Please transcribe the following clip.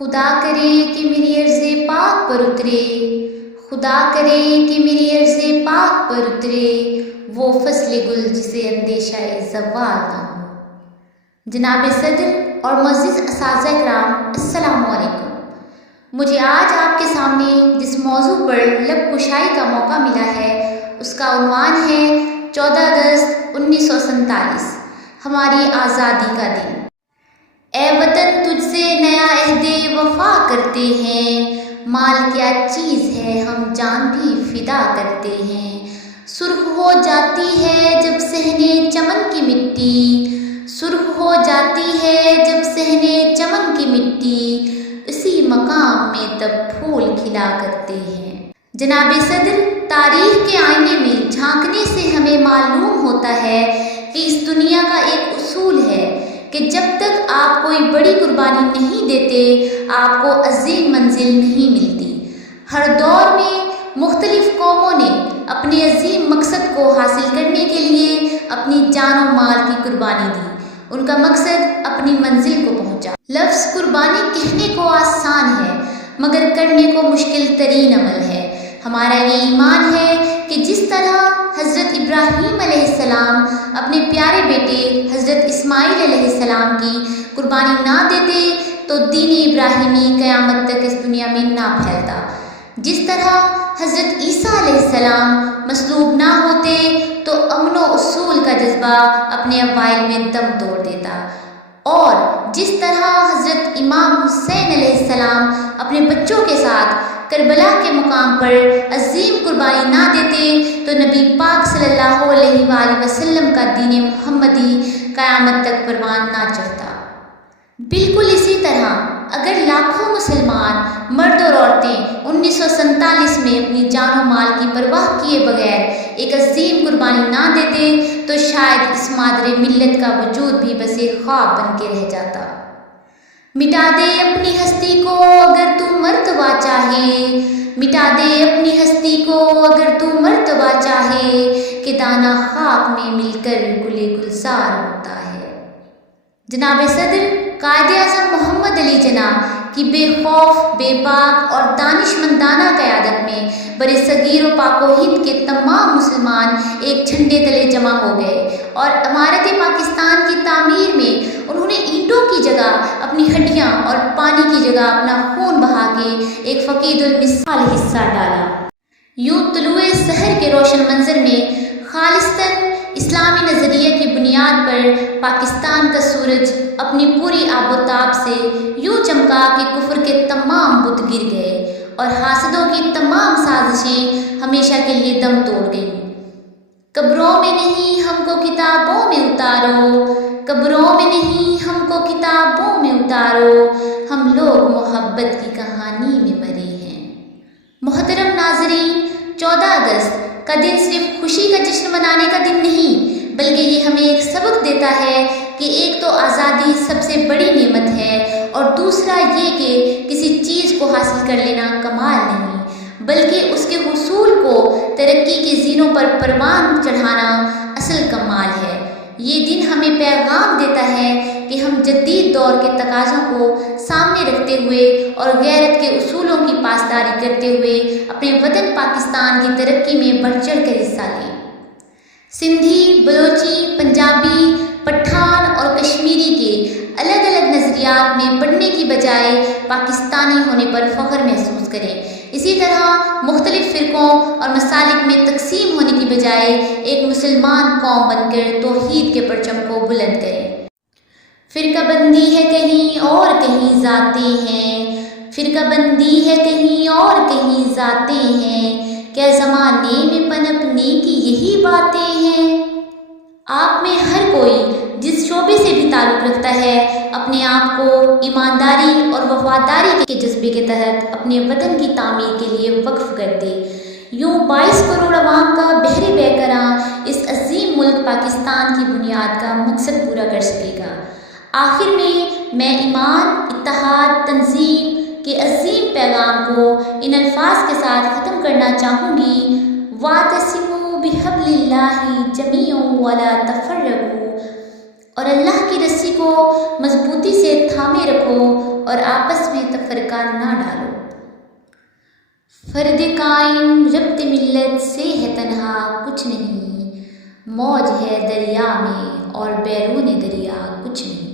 خدا کرے کہ میری عرض پاک پر اترے، خدا کرے کہ میری عرض پاک پر اترے وہ فصل گل جسے اندیشہ زوال نہ ہو۔ جناب صدر اور معزز اساتذہ کرام، السلام علیکم۔ مجھے آج آپ کے سامنے جس موضوع پر لب کشائی کا موقع ملا ہے اس کا عنوان ہے 14 اگست 1947، ہماری آزادی کا دن۔ اے وطن تجھ سے نیا عہد وفا کرتے ہیں، مال کیا چیز ہے ہم جان بھی فدا کرتے ہیں۔ سرخ ہو جاتی ہے جب صحن چمن کی مٹی، سرخ ہو جاتی ہے جب صحن چمن کی مٹی، اسی مقام میں تب پھول کھلا کرتے ہیں۔ جناب صدر، تاریخ کے آئینے میں جھانکنے سے ہمیں معلوم ہوتا ہے کہ اس دنیا کا ایک اصول ہے کہ جب تک آپ کوئی بڑی قربانی نہیں دیتے آپ کو عظیم منزل نہیں ملتی۔ ہر دور میں مختلف قوموں نے اپنے عظیم مقصد کو حاصل کرنے کے لیے اپنی جان و مال کی قربانی دی، ان کا مقصد اپنی منزل کو پہنچا۔ لفظ قربانی کہنے کو آسان ہے مگر کرنے کو مشکل ترین عمل ہے۔ ہمارا یہ ایمان ہے کہ جس طرح حضرت ابراہیم علیہ السلام اپنے پیارے بیٹے حضرت اسماعیل علیہ السلام کی قربانی نہ دیتے تو دین ابراہیمی قیامت تک اس دنیا میں نہ پھیلتا، جس طرح حضرت عیسیٰ علیہ السلام مصلوب نہ ہوتے تو امن و اصول کا جذبہ اپنے اوائل میں دم توڑ دیتا، اور جس طرح حضرت امام حسین علیہ السلام اپنے بچوں کے ساتھ کربلا کے مقام پر عظیم قربانی نہ دیتے تو نبی پاک صلی اللہ علیہ وآلہ وسلم کا دین محمدی قیامت تک پروان نہ چڑھتا۔ بالکل اسی طرح اگر لاکھوں مسلمان مرد اور عورتیں 1947 میں اپنی جان و مال کی پرواہ کیے بغیر ایک عظیم قربانی نہ دیتے تو شاید اس مادر ملت کا وجود بھی بس ایک خواب بن کے رہ جاتا۔ مٹا دے اپنی ہستی کو اگر تو مرتبہ چاہے، مٹا دے اپنی ہستی کو اگر تو مرتبہ چاہے، کہ دانہ خاک میں مل کر گلے گلزار ہوتا ہے۔ جناب صدر، قائد اعظم محمد علی جناح کی بے خوف، بے باک اور دانشمندانہ قیادت میں برصغیر و پاک و ہند کے تمام مسلمان ایک جھنڈے تلے جمع ہو گئے اور عمارت پاکستان کی تعمیر میں انہوں نے اینٹوں کی جگہ اپنی ہڈیاں اور پانی کی جگہ اپنا خون بہا کے ایک فقید المثال حصہ ڈالا۔ یوں طلوع سحر کے روشن منظر میں خالصتاً اسلامی نظریے کی بنیاد پر پاکستان کا سورج اپنی پوری آب و تاب سے یوں چمکا کہ کفر کے تمام بت گر گئے اور حاسدوں کی تمام سازشیں ہمیشہ کے لیے دم توڑ گئیں۔ قبروں میں نہیں ہم کو کتابوں میں اتارو، قبروں میں نہیں ہم کو کتابوں میں اتارو، ہم لوگ محبت کی کہانی میں مرے ہیں۔ محترم ناظرین، 14 اگست کا دن صرف خوشی کا جشن منانے کا دن نہیں بلکہ یہ ہمیں ایک سبق دیتا ہے کہ ایک تو آزادی سب سے بڑی نعمت ہے اور دوسرا یہ کہ کسی چیز کو حاصل کر لینا کمال نہیں بلکہ اس کے حصول کو ترقی کے زینوں پر پروان چڑھانا اصل کمال ہے۔ یہ دن ہمیں پیغام دیتا ہے کہ ہم جدید دور کے تقاضوں کو سامنے رکھتے ہوئے اور غیرت کے اصولوں کی پاسداری کرتے ہوئے اپنے وطن پاکستان کی ترقی میں بڑھ چڑھ کر حصہ لیں۔ سندھی، بلوچی، پنجابی، پٹھان اور کشمیری کے الگ الگ نظریات میں پڑھنے کی بجائے پاکستانی ہونے پر فخر محسوس کریں۔ اسی طرح مختلف فرقوں اور مسالک میں تقسیم ہونے کی بجائے ایک مسلمان قوم بن کر توحید کے پرچم کو بلند کریں۔ فرقہ بندی ہے کہیں اور کہیں ذاتیں ہیں، فرقہ بندی ہے کہیں اور کہیں ذاتیں ہیں، کیا زمانے میں پنپنے کی یہی باتیں ہیں؟ آپ میں ہر کوئی جس شعبے سے بھی تعلق رکھتا ہے اپنے آپ کو ایمانداری اور وفاداری کے جذبے کے تحت اپنے وطن کی تعمیر کے لیے وقف کر دے۔ یوں 22 کروڑ عوام کا بحر بیکراں اس عظیم ملک پاکستان کی بنیاد کا مقصد پورا کر سکے گا۔ آخر میں ایمان، اتحاد، تنظیم کے عظیم پیغام کو ان الفاظ کے ساتھ ختم کرنا چاہوں گی: وَاعْتَصِمُوا بِحَبْلِ اللَّهِ جَمِيعًا وَلَا تَفَرَّقُوا، اور اللہ کی رسی کو مضبوطی سے تھامے رکھو اور آپس میں تفرقہ نہ ڈالو۔ فرد قائم ربط ملت سے ہے تنہا کچھ نہیں، موج ہے دریا میں اور بیرون دریا کچھ نہیں۔